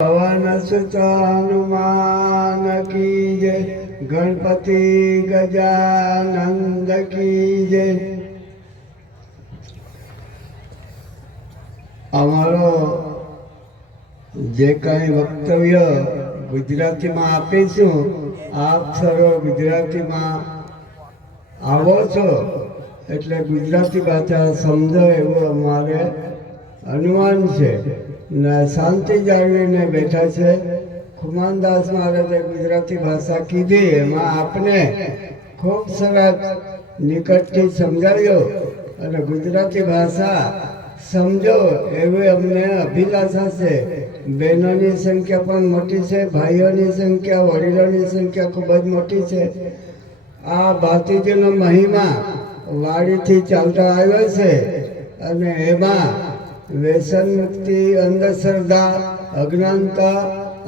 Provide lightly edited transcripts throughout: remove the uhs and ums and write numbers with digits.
पवन सुत हनुमान की जय, गणपति गजानंद की जय। અમારો જે કંઈ વક્તવ્ય ગુજરાતીમાં આપીશું, આપ સર્વ ગુજરાતીમાં આવો છો એટલે ગુજરાતી ભાષા સમજો એવું અમારે અનુમાન છે ને શાંતિ જાળવીને બેઠા છે। ખુમાનદાસ મહારાજે ગુજરાતી ભાષા કીધી, એમાં આપને ખૂબ સરસ નિકટથી સમજાવ્યો અને ગુજરાતી ભાષા સમજો એવી અમને અભિલાષા છે। બહેનોની સંખ્યા પણ મોટી છે, ભાઈઓની સંખ્યા, વડીલોની સંખ્યા ખૂબ જ મોટી છે। આ ભાતીજીનો મહિમા વાડીથી ચાલતા આવ્યો છે અને એમાં વ્યસન મુક્તિ, અંધશ્રદ્ધા, અજ્ઞાનતા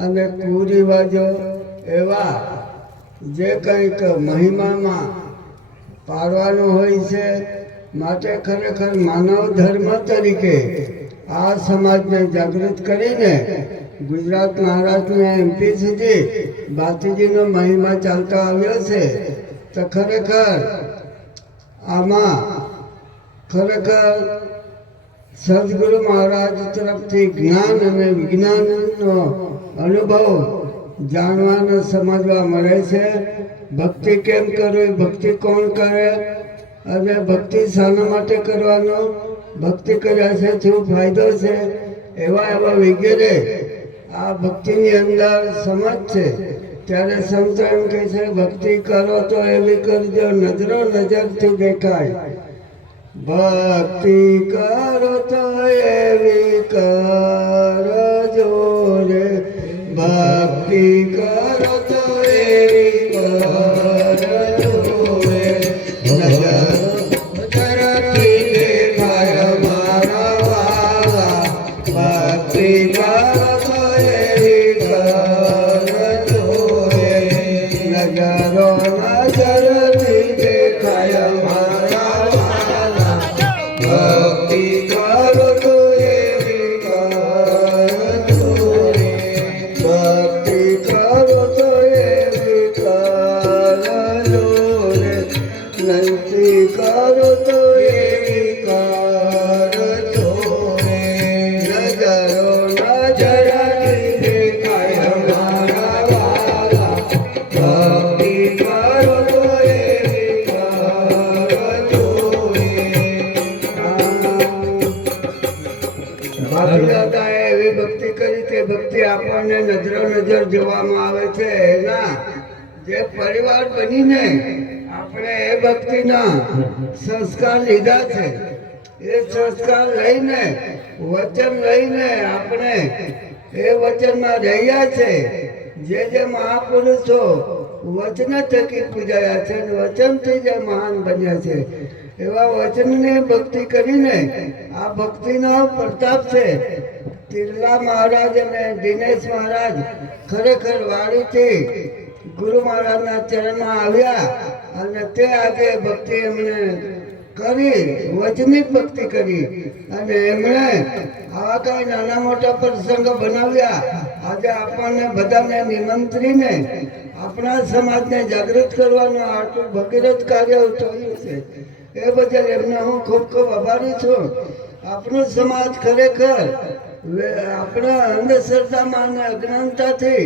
અને કુરિવાજો એવા જે કંઈક મહિમામાં પાડવાનું હોય છે, માટે ખરેખર માનવ ધર્મ તરીકે આ સમાજને જાગૃત કરીને ગુજરાત મહારાષ્ટ્રને એમપી સુધી ભાતીજીનો મહિમા ચાલતો આવ્યો છે। તો ખરેખર આમાં ખરેખર સદગુરુ મહારાજ તરફથી જ્ઞાન અને વિજ્ઞાનનો અનુભવ જાણવાનો સમજવા મળે છે। ભક્તિ કેમ કરવી, ભક્તિ કોણ કરે અને ભક્તિ શાના માટે કરવાનો, ભક્તિ કર્યા છે શું ફાયદો છે, એવા વગેરે આ ભક્તિની અંદર સમજ છે। ત્યારે સંતો એમ કહે છે, ભક્તિ કરો તો એવી કરજો નજરો નજરથી દેખાય, ભક્તિ કરો તો એવી કરજો રે, ભક્તિ કરો તો એવી કરજો રે, નજરથી દેખાય મારા વાલા, ભક્તિ કરો તો એવી કરજો રે, નજરો નજરથી દેખાય મારા વાલા, ભક્તિ કરો તો એવી કરજો રે, ભક્તિ કરો તો એવી કરજો રે, નંતી કરો તો એવી કરજો રે, નજરો નજરથી દેખાય મારા વાલા, ભક્તિ કરો તો એવી કરજો રે। ભાગીદાતાએ એવી ભક્તિ કરી તે ભક્તિ આપણને નજરો નજર જોવામાં આવે છે। એના જે પરિવાર બનીને આપણે એ ભક્તિના સંસ્કાર લીધા છે, એ સંસ્કાર લઈને વચન લઈને આપણે એ વચનમાં રહ્યા છે। જે મહાપુરુષો વચન થકી પૂજાયા છે અને વચનથી જે મહાન બન્યા છે, એવા વચનને ભક્તિ કરીને આ ભક્તિનો પ્રતાપ છે। તિરલા મહારાજ અને દિનેશ મહારાજ ખરેખર વાડીથી ગુરુ મહારાજના ચરણમાં આવ્યા અને તે આજે ભક્તિ એમણે કરી, વચનિક ભક્તિ કરી અને એમણે આવા કાંઈ નાના મોટા પ્રસંગો બનાવ્યા। આજે આપણને બધાને નિમંત્રીને આપણા સમાજને જાગૃત કરવાનું આટલું ભગીરથ કાર્ય થયું છે, એ બદલ એમને હું ખૂબ ખૂબ આભારી છું। આપણો સમાજ ખરેખર આપણા અંધશ્રદ્ધામાં અને અજ્ઞાનતાથી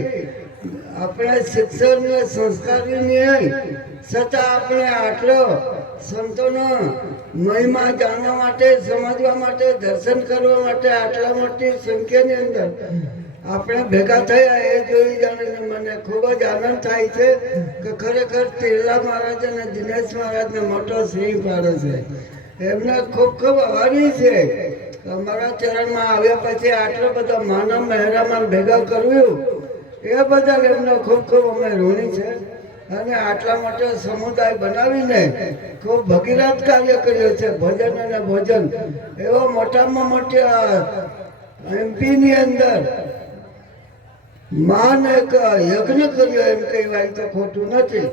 આપણે શિક્ષણ સંસ્કારીની છતાં આપણે આટલો સંતોનો મહિમા જાણવા માટે, સમજવા માટે, દર્શન કરવા માટે આટલા મોટી સંખ્યાની અંદર આપણે ભેગા થયા એ જોઈ જાણીને મને ખૂબ જ આનંદ થાય છે કે ખરેખર તિરલા મહારાજ અને દિનેશ મહારાજને મોટો સિંહ પાડે છે। એમને ખૂબ ખૂબ આભારી છે। અમારા ચરણમાં આવ્યા પછી આટલો બધો માનવ મહેરામણ ભેગા કર્યું એ બદલ એમનો ખૂબ ખૂબ અમે ઋણી છે અને આટલા મોટો સમુદાય બનાવીને ખૂબ ભગીરથ કાર્ય કર્યો છે। ભજન અને ભોજન એવો મોટામાં મોટા એમપીની અંદર મહાન એક યજ્ઞ કર્યો એમ કહેવાય તો ખોટું નથી।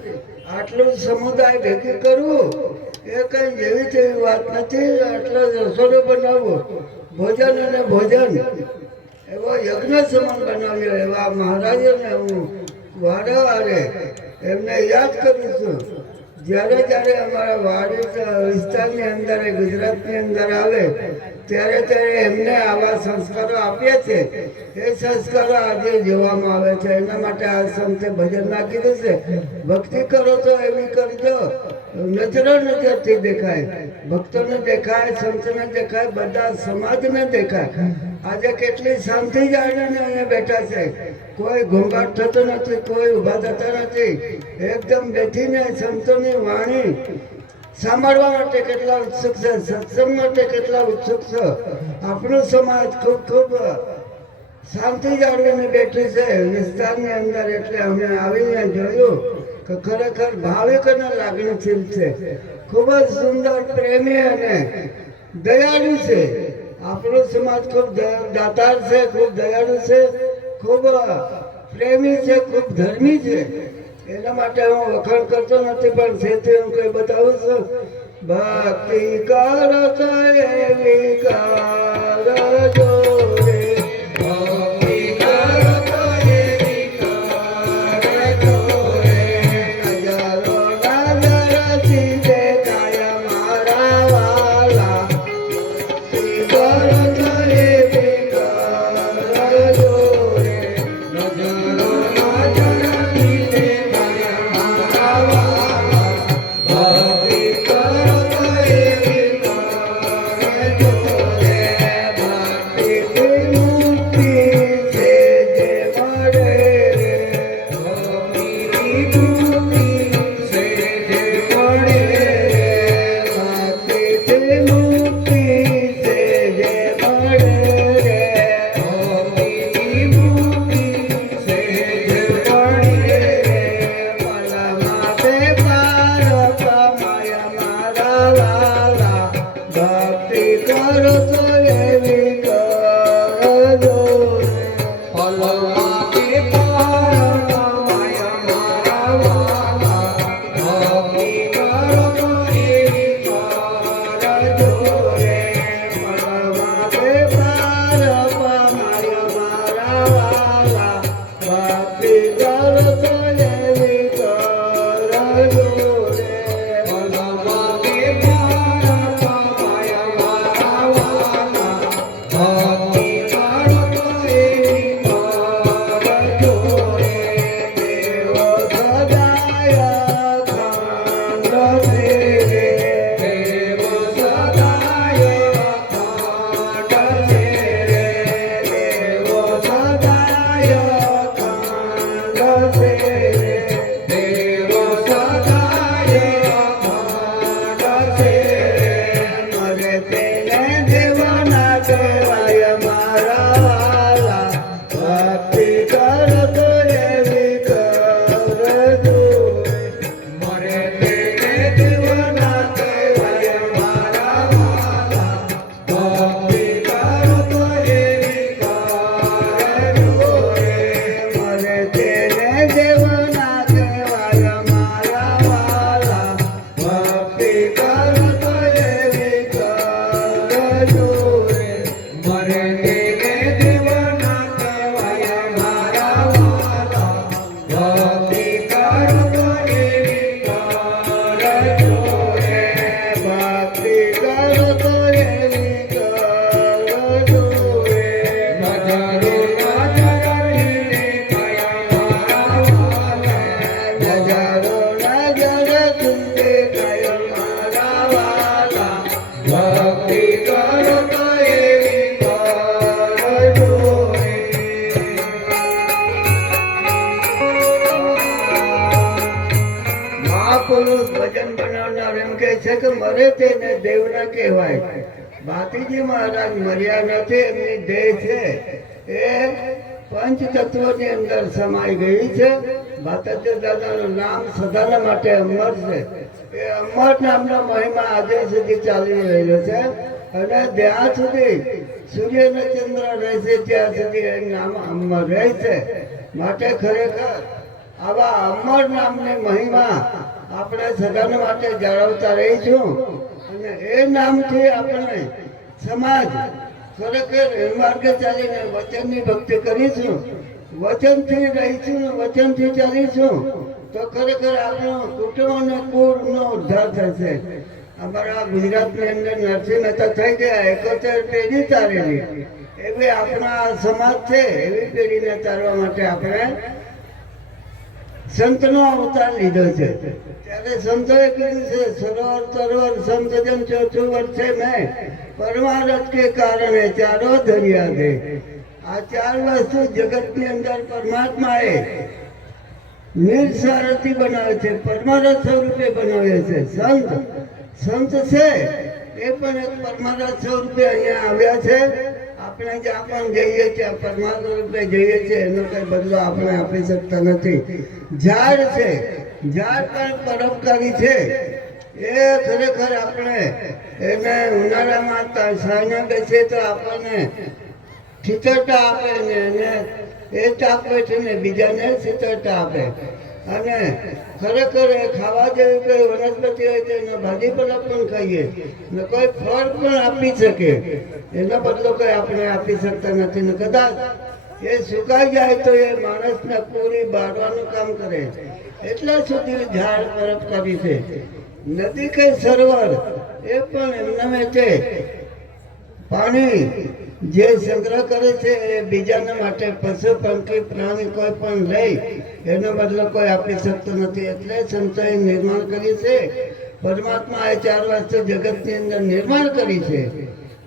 આટલું સમુદાય ભેગી કરવું એ કઈ જેવી તેવી વાત નથી। આટલો રસોડો બનાવવો, ભોજન અને ભોજન એવો યજ્ઞ સમાન બનાવ્યો. એવા મહારાજોને હું વારે વારે એમને યાદ કરું છું. જ્યારે જ્યારે અમારા વાડી વિસ્તારની અંદર ગુજરાતની અંદર આવે ત્યારે ત્યારે એમને આવા સંસ્કારો આપ્યા છે. એ સંસ્કારો આજે જોવામાં આવે છે. એના માટે આ સંતે ભજનમાં કીધું છે, ભક્તિ કરો તો એવી કરજો નજરો નજરથી દેખાય, ભક્તોને દેખાય, સંતને દેખાય, બધા સમાજને દેખાય. આજે કેટલી શાંતિ જાળવીને અહીંયા બેઠા છે. કોઈ ઘોંઘાટ થતો નથી, કોઈ ઊભા થતા નથી. એકદમ બેઠીને સંતોની વાણી સાંભળવા માટે કેટલા ઉત્સુક છે, સત્સંગ માટે કેટલા ઉત્સુક છે. આપણો સમાજ ખૂબ ખૂબ શાંતિ જાળવીને બેઠી છે વિસ્તારની અંદર. એટલે અમે આવીને જોયું કે ખરેખર ભાવિક અને લાગણીશીલ છે. ખૂબ જ સુંદર, પ્રેમી અને દયાળુ છે. આપણો સમાજ ખૂબ દાતાર છે, ખૂબ દયાળુ છે, ખૂબ પ્રેમી છે, ખૂબ ધર્મી છે. એના માટે હું વખાણ કરતો નથી, પણ જેથી હું કઈ બતાવું છું. ભક્તિ કરતો એવી કરજો રે, ભક્તિ કરતો એવી કરજો રે. નજરો નજરથી દેખાય મારા વાલા, ભક્તિ કરતો એવી કરજો રે. નજરો પુરુષ ભજન બનાવનાર એમ કે છે કે મરે તેને દેવના કહેવાય. ભાતીજી મહારાજ મર્યા નથી, એમની દેહ છે એ પંચ તત્વોની અંદર સમાઈ ગઈ છે. ભાતૃ દાદાનું નામ સદાના માટે અમર છે. એ અમર નામનો મહિમા આજે સુધી ચાલી રહ્યો છે અને જ્યાં સુધી સૂર્ય અને ચંદ્ર રહેશે ત્યાં સુધી એ નામ અમર રહે છે. માટે ખરેખર આવા અમર નામની મહિમા આપણે સદાને માટે જાળવતા રહીશું અને એ નામથી આપણે સમાજ ખરેખર એ માર્ગે ચાલીને વચનની ભક્તિ કરીશું, વચનથી રહીશું ને વચનથી ચાલીશું તો ખરેખર આપણો કુટુંબ અને કુળનો ઉદ્ધાર થશે. અમારા ગુજરાતની અંદર નરસિંહ મહેતા થઈ ગયા 71 પેઢી તારેલી, એવી આપણા સમાજ છે. એવી પેઢીને તારવા માટે આપણે સંતનો અવતાર લીધો છે. ત્યારે સંતોએ કીધું છે સરોવર તરોવર સંત જન ચોથું વર્ષે મેં પરમારથ કે કારણે ચારો ધર્યા દે. આ 4 વસ્તુ જગતની અંદર પરમાત્માએ નિર્સારથી બનાવે છે, પરમારથ સ્વરૂપે બનાવે છે. સંત છે એ પણ એક પરમારથ સ્વરૂપે અહીંયા આવ્યા છે. આપણે જ્યાં પણ જઈએ છીએ પરમાત્મા રૂપે જઈએ છીએ, એનો કઈ બદલો આપણે આપી શકતા નથી. ઝાડ છે, ઝાડ પણ પરોપકારી છે. એ ખરેખર આપણે એને ઉનાળામાં છાંયમાં બેસીએ તો આપણને શીતળતા આપે ને એને એ આપે છે ને બીજાને શીતળતા આપે. અને ખરેખર એ ખાવા જેવી કોઈ વનસ્પતિ હોય તો એનો ભાજી પાલા પણ ખાઈએ ને કોઈ ફળ પણ આપી શકે, એનો બદલો કોઈ આપણે આપી શકતા નથી. ને કદાચ એ સુકાઈ જાય તો એ માણસને પૂરી બાળવાનું કામ કરે. એટલા સુધી ઝાડ પરોપકારી છે. નદી કે સરોવર એ પણ એમના છે. પાણી જે સંગ્રહ કરે છે એ બીજાના માટે પશુ પંખી પ્રાણી કોઈ પણ લઈ એનો બદલો કોઈ આપી શકતો નથી. એટલે સંતોએ નિર્માણ કર્યું છે. પરમાત્માએ 4 વસ્તુ જગતની અંદર નિર્માણ કરી છે.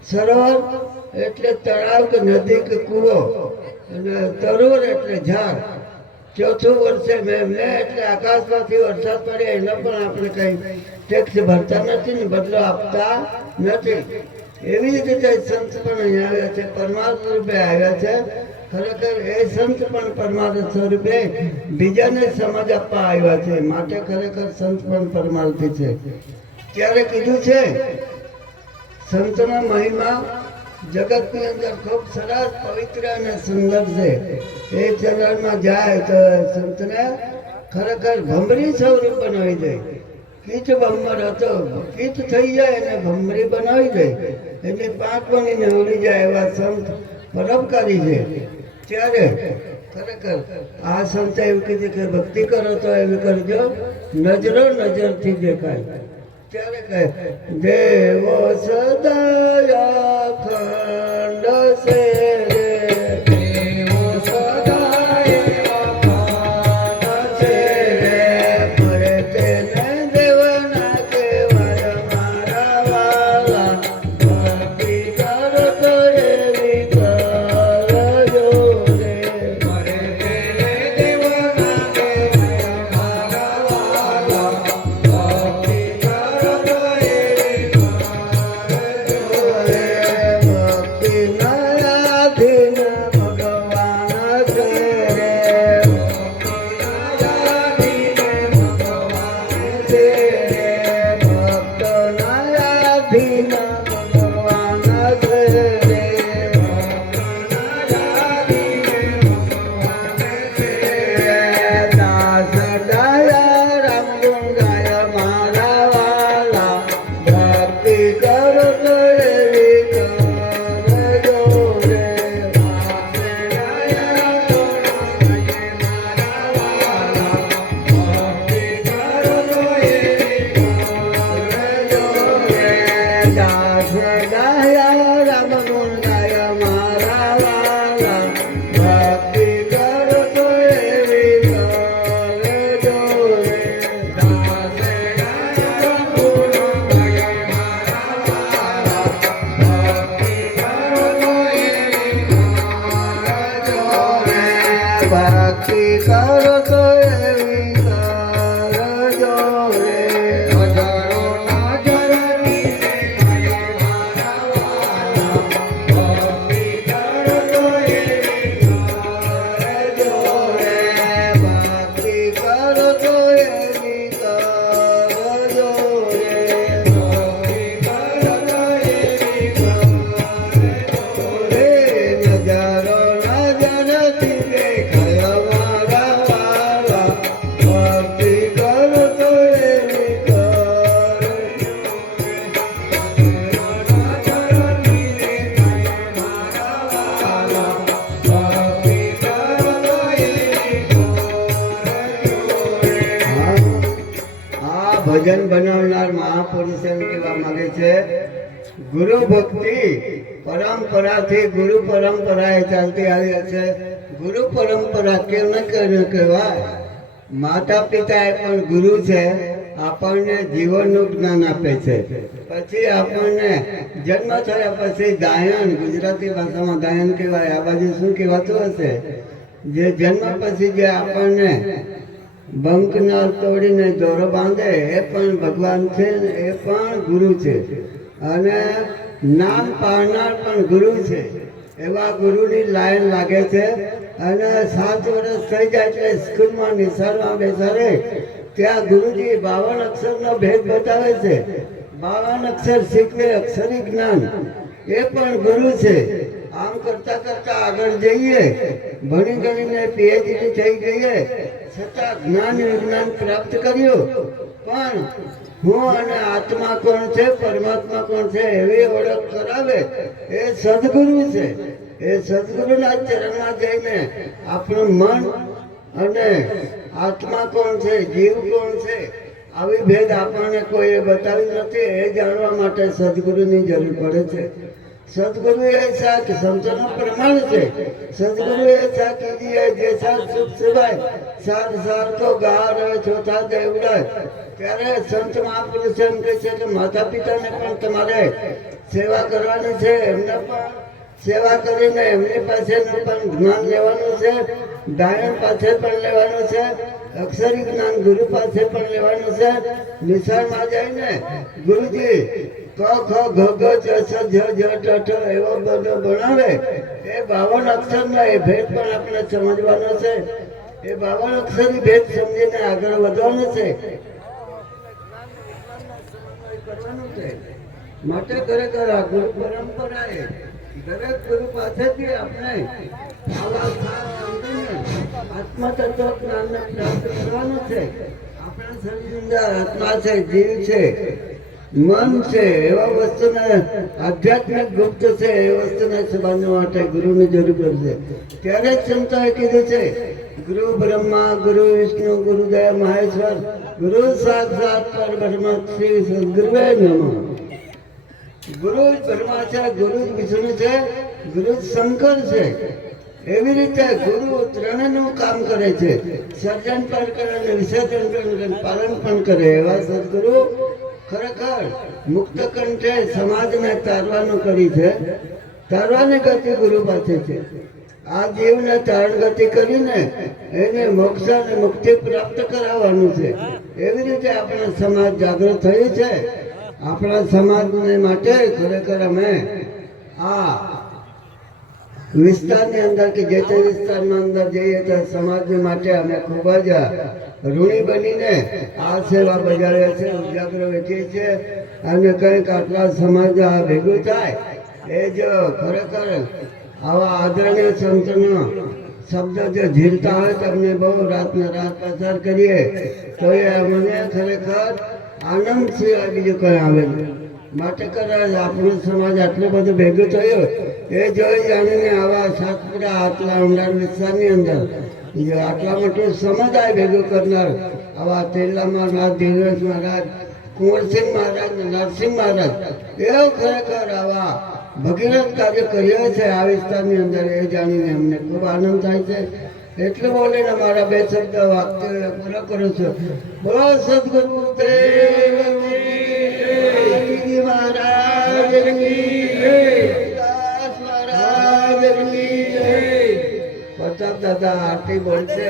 સરોવર એટલે તળાવ કે નદી કે કૂવો, અને તરોવર એટલે ઝાડ. ચોથું વર્ષે મેં એટલે આકાશમાંથી વરસાદ પડે એનો પણ આપણે કંઈ ટેક્સ ભરતા નથી ને બદલો આપતા નથી. એવી જ રીતે સંત પણ અહીંયા આવ્યા છે, પરમાર્થ રૂપે આવ્યા છે. ખરેખર એ સંત પણ પરમાર્થ સ્વરૂપે બીજાને સમજ આપવા આવ્યા છે. માટે ખરેખર સંત પણ પરમાર્થી છે. ત્યારે કીધું છે સંતના મહિમા જગતની અંદર ખૂબ સરસ પવિત્ર અને સુંદર છે. એ ચરણમાં જાય તો સંતને ખરેખર ભમરી સ્વરૂપ બનાવી દે. કીચ ભમર હતો, કીચ થઈ જાય અને ભમરી બનાવી દે, એટલે 5 બનીને ઉડી જાય એવા સંત પરોપકારી છે. ત્યારે ખરેખર આ સંત એવું કીધું કે ભક્તિ કરો તો એવી કરજો નજરો નજરથી દેખાય. ત્યારે કહે દેવો સદા ખંડ સે ભજન બનાવનાર મહાપુરુષ એમ કહેવા માંગે છે, ગુરુ ભક્તિ પરંપરાથી ગુરુ પરંપરાએ ચાલતી આવી છે. ગુરુ પરંપરા કેમ ન કહેવાય? માતા પિતા એ પણ ગુરુ છે, આપણને જીવનનું જ્ઞાન આપે છે. પછી આપણને જન્મ થયા પછી દાયન, ગુજરાતી ભાષામાં દાયન કહેવાય, આ બાજુ શું કહેવાતું હશે? જે જન્મ પછી જે આપણને બંકના તોડીને દોરો બાંધે એ પણ ભગવાન છે ને એ પણ ગુરુ છે. અને નામ પાડનાર પણ ગુરુ છે. એવા ગુરુની લાઈન લાગે છે. અને 7 વર્ષ થઈ જાય એટલે સ્કૂલમાં નિશાળમાં બેસાડે ત્યાં ગુરુજી 52 અક્ષરનો ભેદ બતાવે છે. 52 અક્ષર શીખવે, અક્ષરી જ્ઞાન, એ પણ ગુરુ છે. આમ કરતા કરતા આગળ જઈએ, ભણી ગણીને પીએચડી થઈ ગઈએ, છતાં જ્ઞાન વિજ્ઞાન પ્રાપ્ત કર્યું, પણ હું અને આત્મા કોણ છે, પરમાત્મા કોણ છે એવી ઓળખ કરાવે એ સદગુરુ છે. એ સદગુરુના ચરણમાં જઈને આપણું મન અને આત્મા કોણ છે, જીવ કોણ છે, આવી ભેદ આપણને કોઈએ બતાવી નથી. એ જાણવા માટે સદગુરુની જરૂર પડે છે. સદગુરુ ऐसा कि संतों प्रमाण से सदगुरु ऐसा कीजिए जैसा सुख सिवाय सार सार को गा रहे छोटा देवड़ा. ત્યારે સંત મહાપુરુષ એમ કહે છે કે માતા પિતાને પણ તમારે સેવા કરવાની છે, એમને પણ સેવા કરીને એમની પાસેનું પણ જ્ઞાન લેવાનું છે, દાયણ પાસે પણ લેવાનું છે, અક્ષરી જ્ઞાન ગુરુ પાસે પણ લેવાનું છે. નિશાળમાં જઈને ગુરુજી ક ખ ઘ ઘ ચ છ જ જ ટ ઠ એવો બધો ભણાવે. એ 52 અક્ષરનો એ ભેદ પણ આપણે સમજવાનો છે. એ 52 અક્ષરી ભેદ સમજીને આગળ વધવાનું છે. માટે ખરેખર આ ગુરુ પરંપરાએ દરેક ગુરુ પાસેથી આપણે આત્મતત્વ જ્ઞાનને પ્રાપ્ત કરવાનું છે. આપણા શરીરની અંદર આત્મા છે, જીવ છે, મન છે, એવા વસ્તુને આધ્યાત્મિક ગુપ્ત છે એ વસ્તુને સમજવા માટે ગુરુની જરૂર પડશે. ત્યારે જ સંતોએ કીધું છે, ગુરુ બ્રહ્મા ગુરુ વિષ્ણુ ગુરુદેવ મહેશ્વર ગુરુ સાક્ષાત પરબ્રહ્મ શ્રી સદગુરુવે નમઃ. ગુરુ જ બ્રહ્મા છે, ગુરુ જ વિષ્ણુ છે, ગુરુ જ શંકર છે. એવી રીતે ગુરુ ત્રણેયનું કામ કરે છે. સર્જન પણ કરે અને વિસર્જન પણ કરે, પાલન પણ કરે. એવા સદગુરુ ખરેખર મુક્ત કંઠે સમાજને તારવાનું કરી છે. તારવાની ગતિ ગુરુ પાસે છે. આ જીવને તારણ ગતિ કરીને એને મોક્ષ અને મુક્તિ પ્રાપ્ત કરાવવાનું છે. એવી રીતે આપણો સમાજ જાગૃત થયું છે. આપણા સમાજને માટે ખરેખર અમે આ વિસ્તારની અંદર કે જે તે વિસ્તારના અંદર જઈએ તો સમાજ માટે અમે ખૂબ જ ઋણી બનીને આ સેવા બજાવીએ છીએ, ઉજાગર વેચીએ છીએ. અને કંઈક આટલા સમાજ ભેગું થાય એ જો ખરેખર આવા આદરણીય સંતનો શબ્દ જો ઝીલતા હોય તો અમને બહુ રાતને રાત પસાર કરીએ તો એ અમને ખરેખર આનંદ સિવાય બીજું કંઈ આવે નહીં. માટે કદાચ આપણો સમાજ આટલું બધું ભેગું થયું એ જોઈ જાણીને આવા સાતપુરા આટલા ઊંડાણ વિસ્તારની અંદર આટલા મોટું સમુદાય ભેગું કરનાર આવા તેલા મહારાજ, ધીરજ મહારાજ, કુંવરસિંહ મહારાજ, નરસિંહ મહારાજ એવો ખરેખર આવા ભગીરથ કાર્ય કર્યો છે આ વિસ્તારની અંદર. એ જાણીને અમને ખૂબ આનંદ થાય છે. એટલું બોલીને મારા 2 શબ્દ વાક્ય પૂરા કરું છું. બોલો સદગુરુ દેવજી મહારાજની જય, દાસ મહારાજની જય. પ્રતાપ દાદા આરતી બોલશે.